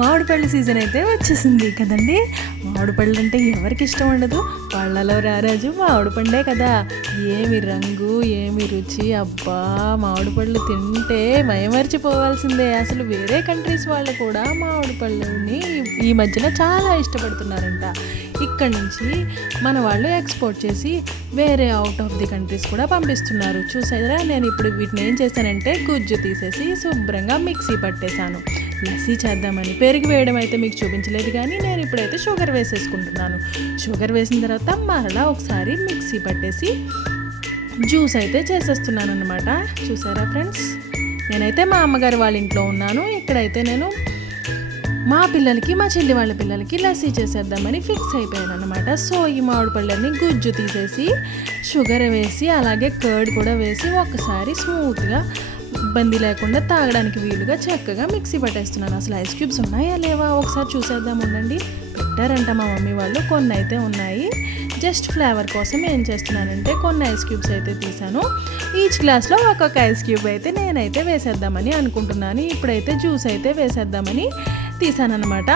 మామిడి పళ్ళ సీజన్ అయితే వచ్చేసింది కదండి. మామిడి పళ్ళు అంటే ఎవరికి ఇష్టం ఉండదు? పళ్ళలో రారాజు మామిడి పండే కదా. ఏమి రంగు, ఏమి రుచి, అబ్బా మామిడి పళ్ళు తింటే మైమరిచిపోవాల్సిందే. అసలు వేరే కంట్రీస్ వాళ్ళు కూడా మామిడి పళ్ళని ఈ మధ్యన చాలా ఇష్టపడుతున్నారంట. ఇక్కడ నుంచి మన వాళ్ళు ఎక్స్పోర్ట్ చేసి వేరే అవుట్ ఆఫ్ ది కంట్రీస్ కూడా పంపిస్తున్నారు. చూసారా, నేను ఇప్పుడు వీటిని ఏం చేశానంటే గుజ్జు తీసేసి శుభ్రంగా మిక్సీ పట్టేశాను. లస్సీ చేద్దామని పెరుగు వేయడం అయితే మీకు చూపించలేదు, కానీ నేను ఇప్పుడైతే షుగర్ వేసేసుకుంటున్నాను. షుగర్ వేసిన తర్వాత మరలా ఒకసారి మిక్సీ పట్టేసి జ్యూస్ అయితే చేసేస్తున్నాను అనమాట. చూసారా ఫ్రెండ్స్, నేనైతే మా అమ్మగారు వాళ్ళ ఇంట్లో ఉన్నాను. ఇక్కడైతే నేను మా పిల్లలకి, మా చెల్లి వాళ్ళ పిల్లలకి లస్సీ చేసేద్దామని ఫిక్స్ అయిపోయాను అనమాట. సో ఈ మామిడి పళ్ళని గుజ్జు తీసేసి షుగర్ వేసి అలాగే కర్డ్ కూడా వేసి ఒకసారి స్మూత్గా ఇబ్బంది లేకుండా తాగడానికి వీలుగా చక్కగా మిక్సీ పట్టేస్తున్నాను. అసలు ఐస్ క్యూబ్స్ ఉన్నాయా లేవా ఒకసారి చూసేద్దాం ఉండండి. పెట్టారంట మా మమ్మీ వాళ్ళు, కొన్ని అయితే ఉన్నాయి. జస్ట్ ఫ్లేవర్ కోసం ఏం చేస్తున్నానంటే కొన్ని ఐస్ క్యూబ్స్ అయితే తీసాను. ఈచ్ గ్లాస్లో ఒక్కొక్క ఐస్ క్యూబ్ అయితే నేనైతే వేసేద్దామని అనుకుంటున్నాను. ఇప్పుడైతే జ్యూస్ అయితే వేసేద్దామని తీసానన్నమాట.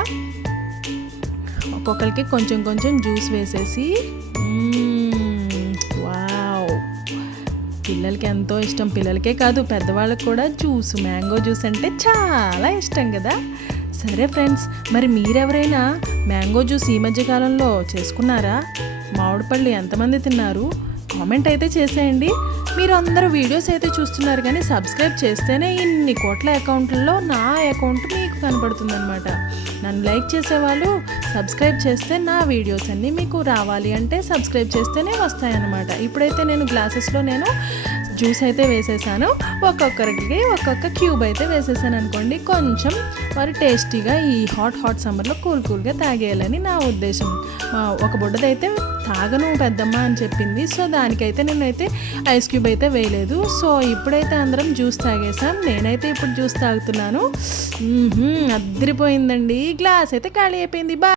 ఒక్కొక్కరికి కొంచెం కొంచెం జ్యూస్ వేసేసి, వావ్, పిల్లలకి ఎంతో ఇష్టం. పిల్లలకే కాదు పెద్దవాళ్ళకి కూడా జ్యూస్, మ్యాంగో జ్యూస్ అంటే చాలా ఇష్టం కదా. సరే ఫ్రెండ్స్, మరి మీరెవరైనా మ్యాంగో జ్యూస్ ఈ మధ్యకాలంలో చేసుకున్నారా? మామిడి పళ్ళు ఎంతమంది తిన్నారు? కామెంట్ అయితే చేసేయండి. మీరు అందరూ వీడియోస్ అయితే చూస్తున్నారు, కానీ సబ్స్క్రైబ్ చేస్తేనే ఇన్ని కోట్ల అకౌంట్లలో నా అకౌంట్ మీకు కనపడుతుందన్నమాట. నన్ను లైక్ చేసేవాళ్ళు సబ్స్క్రైబ్ చేస్తే నా వీడియోస్ అన్నీ మీకు రావాలి అంటే సబ్స్క్రైబ్ చేస్తేనే వస్తాయన్నమాట. ఇప్పుడైతే నేను గ్లాసెస్లో నేను జ్యూస్ అయితే వేసేసాను. ఒక్కొక్కరికి ఒక్కొక్క క్యూబ్ అయితే వేసేసాను అనుకోండి. కొంచెం వారు టేస్టీగా ఈ హాట్ సమ్మర్లో కూల్గా తాగేయాలని నా ఉద్దేశం. ఒక బుడ్డదైతే తాగను పెద్దమ్మ అని చెప్పింది. సో దానికైతే నేనైతే ఐస్ క్యూబ్ అయితే వేయలేదు. సో ఇప్పుడైతే అందరం జ్యూస్ తాగేసాం. నేనైతే ఇప్పుడు జ్యూస్ తాగుతున్నాను. అద్దరిపోయిందండి. గ్లాస్ అయితే ఖాళీ అయిపోయింది.